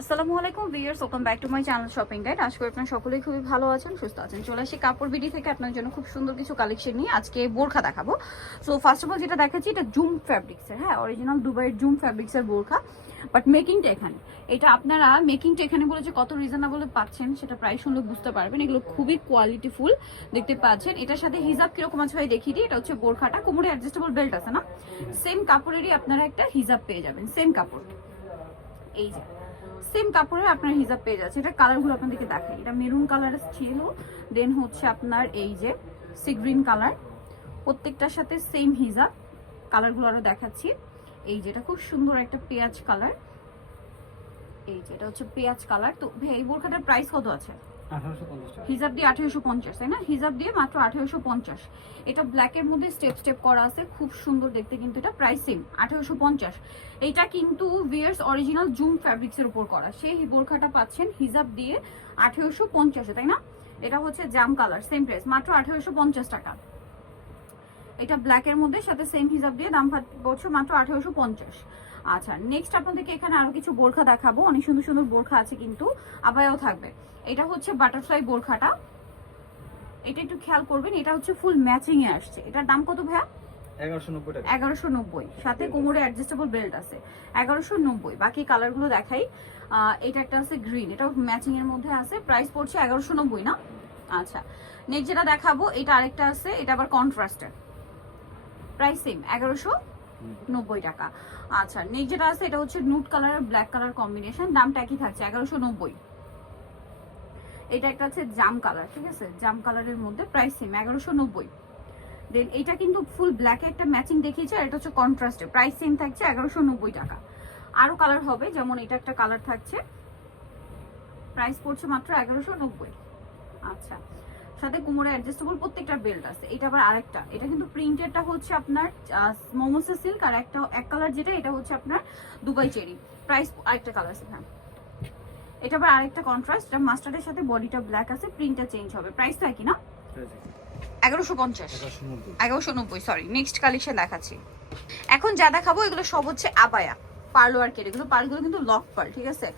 আসসালামু আলাইকুম viewers, welcome back to my channel shopping guide. আশা করি আপনারা সকলেই খুবই ভালো আছেন, সুস্থ আছেন। চলে আসি কাপড় বিডি থেকে আপনার জন্য খুব সুন্দর কিছু কালেকশন নিয়ে আজকে বোরখা দেখাবো। সো ফার্স্ট অফ অল যেটা দেখাচ্ছি এটা জুম ফ্যাব্রিক্সের, হ্যাঁ অরিজিনাল দুবাইয়ের জুম ফ্যাব্রিক্সের বোরখা, বাট মেকিংটা এখানে। এটা আপনারা মেকিংটা এখানে বলে যে কত রিজনেবল পাচ্ছেন সেটা প্রাইস শুনলে বুঝতে পারবেন। এগুলো খুবই কোয়ালিটিফুল দেখতে পাচ্ছেন। এটার সাথে হিজাব কিরকম আছে ভাই দেখিয়ে দিই। এটা হচ্ছে বোরখাটা, কোমরে অ্যাডজাস্টেবল বেল্ট আছে না, সেম কাপড়েরই আপনারা একটা হিজাব পেয়ে যাবেন। সেম কাপড়, এই যে সেম কাপড়ের আপনার হিজাব পেয়ে যাচ্ছে। এটা কালারগুলো আপনাদেরকে দেখাই। এটা মেরুন কালার ছিল, দেন হচ্ছে আপনার এই যে সি গ্রিন কালার, প্রত্যেকটার সাথে সেম হিজাব। কালারগুলো আরো দেখাচ্ছি। এই যেটা খুব সুন্দর একটা পেঁয়াজ কালার, এই যে এটা হচ্ছে পেঁয়াজ কালার। তো ভাই এই বোরখাটার প্রাইস কত আছে? হিজাব দিয়ে 1850, তাই না? হিজাব দিয়ে মাত্র 1850। এটা ব্ল্যাকের মধ্যে স্টেপ স্টেপ করা আছে, খুব সুন্দর দেখতে। কিন্তু এটা প্রাইস সেম 1850। এটা কিন্তু ভিয়ার্স অরিজিনাল জুম ফ্যাব্রিক্স এর উপর করা। সেই বোরখাটা পাচ্ছেন হিজাব দিয়ে 1850, তাই না? এটা হচ্ছে জাম কালার, সেম প্রাইস মাত্র 1850 টাকা। এটা ব্ল্যাকের মধ্যে সাথে সেম হিজাব দিয়ে দাম পড়ছে মাত্র 1850। আচ্ছা, নেক্সট আপনাদেরকে এখানে আরো কিছু বোরখা দেখাবো। অনেক সুন্দর সুন্দর বোরখা আছে, কিন্তু আবায়াও থাকবে। এটা হচ্ছে বাটারফ্লাই বোরখাটা, এটা একটু খেয়াল করবেন। এটা হচ্ছে ফুল ম্যাচিং এ আসছে। এটার দাম কত ভাইয়া? 1190 টাকা। 1190, সাথে কোমরে অ্যাডজাস্টেবল বেল্ট আছে। 1190। বাকি কালার গুলো দেখাই। এটা একটা আছে গ্রিন, এটা ম্যাচিং এর মধ্যে আছে, প্রাইস পড়ছে 1190 না? আচ্ছা, নেক্সট যেটা দেখাবো এটা আরেকটা আছে, এটা আবার কন্ট্রাস্টের, প্রাইস সেম 1190 টাকা। আচ্ছা, নেক্সট যেটা আছে এটা হচ্ছে নুট কালার আর ব্ল্যাক কালার কম্বিনেশন, দামটা একই থাকছে 1190। এটা একটা আছে জাম কালার, ঠিক আছে, জাম কালারের মধ্যে, প্রাইস সেম 1190। দেন এটা কিন্তু ফুল ব্ল্যাকে একটা ম্যাচিং দেখিয়েছে, আর এটা হচ্ছে কন্ট্রাস্টে, প্রাইস সেম থাকছে 1190 টাকা। আরো কালার হবে, যেমন এটা একটা কালার থাকছে, প্রাইস পড়ছে মাত্র 1190। আচ্ছা, সাথে কোমরে অ্যাডজাস্টেবল প্রত্যেকটা বেল্ট আছে। এটা আবার আরেকটা, এটা কিন্তু প্রিন্টেডটা হচ্ছে আপনার মোমোসা সিল্ক, আর একটা এক কালার যেটা এটা হচ্ছে আপনার দুবাই চেরি। প্রাইস আরেকটা কালার আছে, হ্যাঁ এটা আবার আরেকটা কন্ট্রাস্ট, এটা মাস্টার্ডের সাথে বডিটা ব্ল্যাক আছে, প্রিন্টটা চেঞ্জ হবে। প্রাইস তো একই না? 1150, 1190, সরি। নেক্সট কালেকশন দেখাচ্ছি। এখন যা দেখাবো এগুলো সব হচ্ছে আবায়া, পার্ল ওয়ার্কের। এগুলো পার্লগুলো কিন্তু লক পার্ল, ঠিক আছে,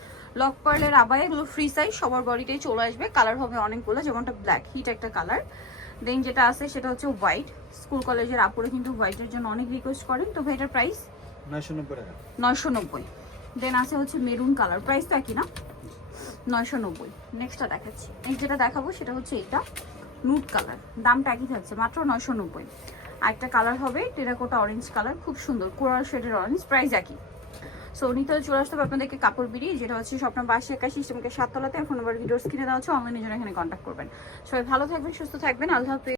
লক পার্লের আবায়া। এগুলো ফ্রি সাইজ, সবার বডিতেই চলে আসবে। কালার হবে অনেকগুলো, যেমনটা ব্ল্যাক হিট একটা কালার। দেন যেটা আছে সেটা হচ্ছে হোয়াইট। স্কুল কলেজের আপুরে কিন্তু হোয়াইটের জন্য অনেক রিকোয়েস্ট করেন। তো ভাই এটার প্রাইস 990 টাকা। 990। দেন আছে হচ্ছে মেরুন কালার, প্রাইস তো একই না? 990। নেক্সটটা দেখাচ্ছি। নেক্সট যেটা দেখাবো সেটা হচ্ছে এটা নুট কালার, দামটা একই থাকছে মাত্র 990। আরেকটা কালার হবে টেরাকোটা অরেঞ্জ কালার, খুব সুন্দর কোরাল শেডের অরেঞ্জ, প্রাইস একই। সো নিতে হলে চলে আসতে হবে আপনাদেরকে কাপড় বিড়ি, যেটা হচ্ছে স্বপ্ন 8281 সিস্টেমকে 7 তলাতে। ফোন নাম্বার ভিডিওস কিনে দেওয়া হচ্ছে, অনলাইনে জন্য এখানে কন্ট্যাক্ট করবেন। সবাই ভালো থাকবেন, সুস্থ থাকবেন, আল্লাহ হাফেজ।